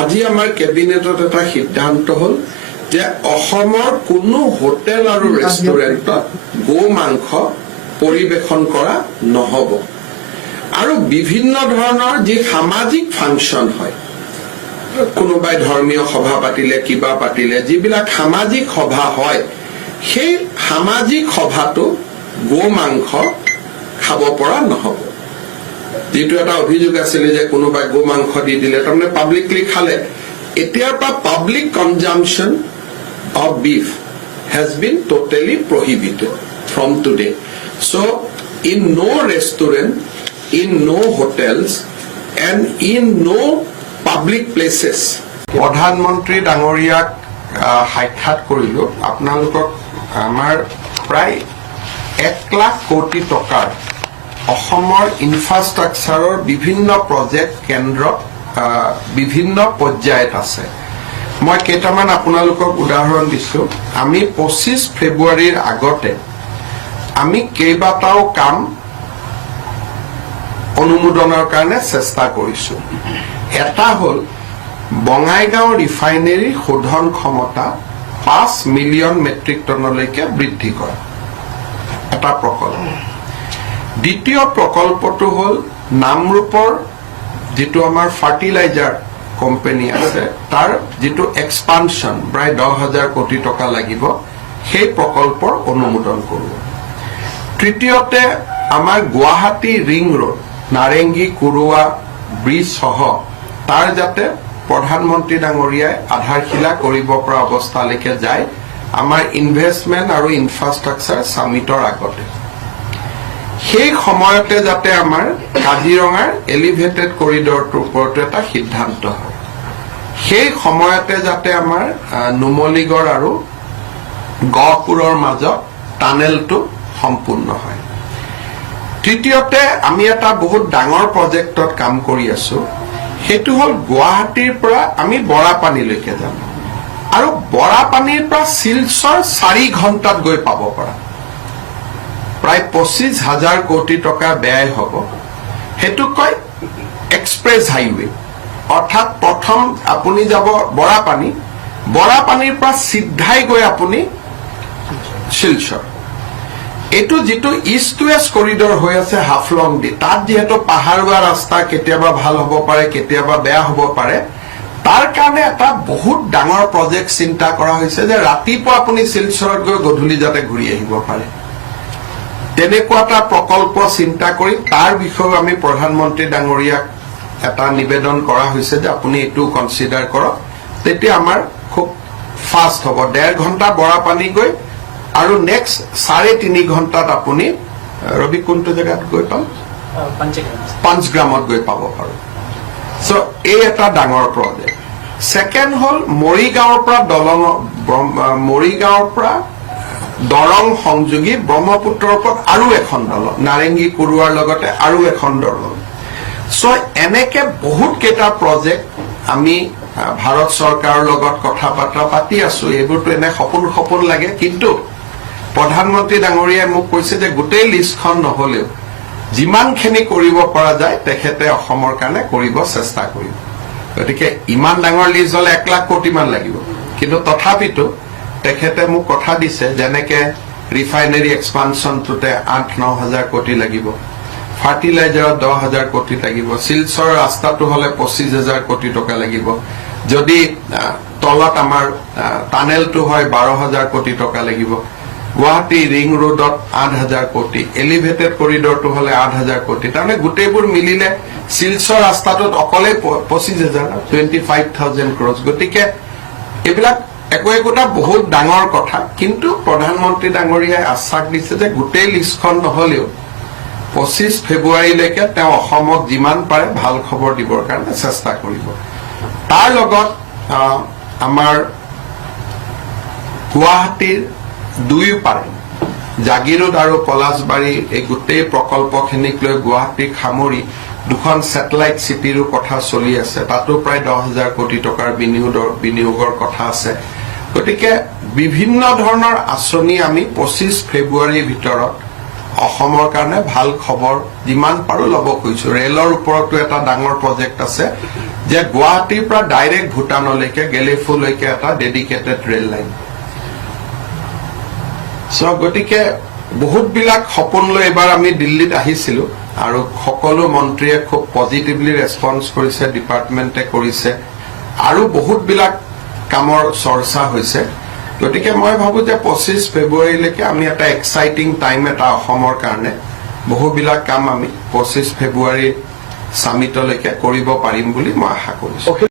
আজি আমাৰ কেবিনেটত এটা সিদ্ধান্ত হল যে অসমৰ কোনো হোটেল আৰু ৰেষ্টুৰেণ্টত গো মাংস পৰিবেশন কৰা নহব আৰু বিভিন্ন ধৰণৰ যি সামাজিক ফাংচন হয় কোনোবাই ধৰ্মীয় সভা পাতিলে কিবা পাতিলে যিবিলাক সামাজিক সভা হয় সেই সামাজিক সভাটো গো মাংস খাব পৰা নহব যেটো এটা অভিযোগ আছিল যে কোনোবাই গো মাংস দি দিলে তাৰমানে পাব্লিকলি খালে এতিয়াৰ পৰা public consumption of beef has been totally prohibited from today. So, in no restaurant, in no hotels, and in no public places. প্ৰধানমন্ত্ৰী ডাঙৰীয়াক সাক্ষাৎ কৰিলো আপোনালোকক আমাৰ প্ৰায় 1 লাখ কোটি টকাৰ অসমৰ ইনফ্ৰাষ্ট্ৰাকচাৰৰ বিভিন্ন প্ৰজেক্ট কেন্দ্ৰত বিভিন্ন পৰ্যায়ত আছে মই কেইটামান আপোনালোকক উদাহৰণ দিছো আমি 25 ফেব্ৰুৱাৰীৰ আগতে আমি কেইবাটাও কাম অনুমোদনৰ কাৰণে চেষ্টা কৰিছো এটা হল বঙাইগাঁও ৰিফাইনাৰী শোধন ক্ষমতা 5 মিলিয়ন মেট্ৰিক টনলৈকে বৃদ্ধি কৰা এটা প্ৰকল্প দ্বিতীয় প্ৰকল্পটো হল নামৰূপৰ যেটো আমাৰ ফাৰ্টিলাইজাৰ কোম্পানী আছে তাৰ যেটো এক্সপানশন প্ৰায় 10,000 কোটি টকা লাগিব সেই প্ৰকল্পৰ অনুমোদন কৰিব তৃতীয়তে আমাৰ গুৱাহাটী ৰিং ৰোড নাৰেংগী কুৰুৱা ব্ৰিজ সহ তাৰ যাতে প্ৰধানমন্ত্ৰী ডাঙৰীয়াই আধাৰশিলা কৰিব পৰা অৱস্থালৈকে যায় আমাৰ ইনভেষ্টমেন্ট আৰু ইনফ্ৰাষ্ট্ৰাকচাৰ সামিটৰ আগতে সেই সময়তে যাতে আমাৰ কাজিৰঙাৰ এলিভেটেড কৰিডৰটোৰ ওপৰত এটা সিদ্ধান্ত হয় সেই সময়তে যাতে আমাৰ নুমলীগড় আৰু গহপুৰৰ মাজত টানেলটো সম্পূৰ্ণ হয় তৃতীয়তে আমি এটা বহুত ডাঙৰ প্ৰজেক্টত কাম কৰি আছো হেতু হল গুৱাহাটীৰ পৰা আমি বৰাপানীলৈকে যাম আৰু বৰাপানীৰ পৰা শিলচৰ 4 ঘণ্টাত গৈ পাব পৰা প্ৰায় 25,000 কোটি টকা ব্যয় হ'ব হেতু কয় এক্সপ্ৰেছ হাইৱে অৰ্থাৎ প্ৰথম আপুনি যাব বৰাপানীৰ পৰা সিধাই গৈ আপুনি শিলচৰ এটো যেটো ইষ্ট ওয়েস্ট কৰিডৰ হৈ আছে হাফলং দি তাত যেহেতু পাহাৰুৱা ৰাস্তা কেতিয়াবা ভাল হ'ব পাৰে কেতিয়াবা বেয়া হ'ব পাৰে তাৰ কাৰণে এটা বহুত ডাঙৰ প্ৰজেক্ট চিন্তা কৰা হৈছে যে ৰাতিপুৱা আপুনি শিলচৰত গৈ গধূলি যাতে ঘূৰি আহিব পাৰে তেনেকুৱা এটা প্ৰকল্প চিন্তা কৰি তাৰ বিষয়ে আমি প্ৰধানমন্ত্ৰী ডাঙৰীয়াক এটা নিবেদন কৰা হৈছে যে আপুনি এটো কনসিডাৰ কৰক তেতিয়া আমাৰ খুব ফাস্ট হ'ব 1.5 ঘণ্টা বৰাপানী গৈ আৰু নেক্সট 3.5 ঘণ্টাত আপুনি ৰবি কোনটো জায়গাত গৈ পাম পঞ্চগ্ৰামত গৈ পাব পাৰো সো এই এটা ডাঙৰ প্ৰজেক্ট সেকেন্ড হল মৰিগাঁৱৰ পৰা দৰং সংযোগী ব্ৰহ্মপুত্ৰৰ ওপৰত আৰু এখন দলং নাৰেংগী কুৰুৱাৰ লগতে আৰু এখন দলং সো এনেকে বহুত কেইটা প্ৰজেক্ট আমি ভাৰত চৰকাৰৰ লগত কথা পাতি আছো এইবোৰটো এনে সপোন লাগে কিন্তু প্ৰধানমন্ত্ৰী ডাঙৰীয়াই মোক কৈছে যে গোটেই লিষ্টখন নহলেও যিমানখিনি কৰিব পৰা যায় তেখেতে অসমৰ কাৰণে কৰিব চেষ্টা কৰিব গতিকে ইমান ডাঙৰ লিষ্ট হলে 1 লাখ কোটি মান লাগিব কিন্তু তথাপিতো তেখেতে মোক কথা দিছে যেনেকে ৰিফাইনাৰী এক্সপানশনটোতে 8-9,000 কোটি লাগিব ফাৰ্টিলাইজাৰত 10,000 কোটি লাগিব শিলচৰ ৰাস্তাটো হলে 25,000 কোটি টকা লাগিব যদি তলত আমাৰ টানেলটো হয় 12,000 কোটি টকা লাগিব গুৱাহাটী ৰিং ৰোডত 8,000 কোটি এলিভেটেড কৰিডৰটো হলে 8,000 কোটি তাৰমানে গোটেইবোৰ মিলিলে শিলচৰ ৰাস্তাটোত অকলে 25,000 ক্ৰ'ৰ্ছ গতিকে এইবিলাক একোটা বহুত ডাঙৰ কথা কিন্তু প্ৰধানমন্ত্ৰী ডাঙৰীয়াই আশ্বাস দিছে যে গোটেই লিষ্টখন নহলেও 25 ফেব্ৰুৱাৰীলৈকে তেওঁ অসমক যিমান পাৰে ভাল খবৰ দিবৰ কাৰণে চেষ্টা কৰিব তাৰ লগত আমাৰ গুৱাহাটীৰ দুয়োপাৰে জাগিৰোড আৰু পলাশবাৰী এই গোটেই প্ৰকল্পখিনিক লৈ গুৱাহাটীক সামৰি দুখন স্যাটেলাইট সিটিৰো কথা চলি আছে তাতো প্ৰায় 10,000 কোটি টকাৰ বিনিয়োগৰ কথা আছে গতিকে বিভিন্ন ধৰণৰ আঁচনি আমি 25 ফেব্ৰুৱাৰীৰ ভিতৰত অসমৰ কাৰণে ভাল খবৰ যিমান পাৰো ল'ব খুজিছো ৰেলৰ ওপৰতো এটা ডাঙৰ প্ৰজেক্ট আছে যে গুৱাহাটীৰ পৰা ডাইৰেক্ট ভূটানলৈকে গেলেফুলৈকে এটা ডেডিকেটেড ৰেল লাইন গতিকে বহুত বিলাক সপোন লৈ এবাৰ আমি দিল্লীত আহিছিলো আৰু সকলো মন্ত্ৰীয়ে খুব পজিটিভলি ৰেছপন্স কৰিছে ডিপাৰ্টমেণ্টে কৰিছে আৰু বহুত বিলাক কামৰ চৰ্চা হৈছে গতিকে মই ভাবো যে 25 ফেব্ৰুৱাৰীলৈকে আমি এটা এক্সাইটিং টাইম এটা অসমৰ কাৰণে বহুবিলাক কাম আমি 25 ফেব্ৰুৱাৰী সামিটলৈকে কৰিব পাৰিম বুলি মই আশা কৰিছো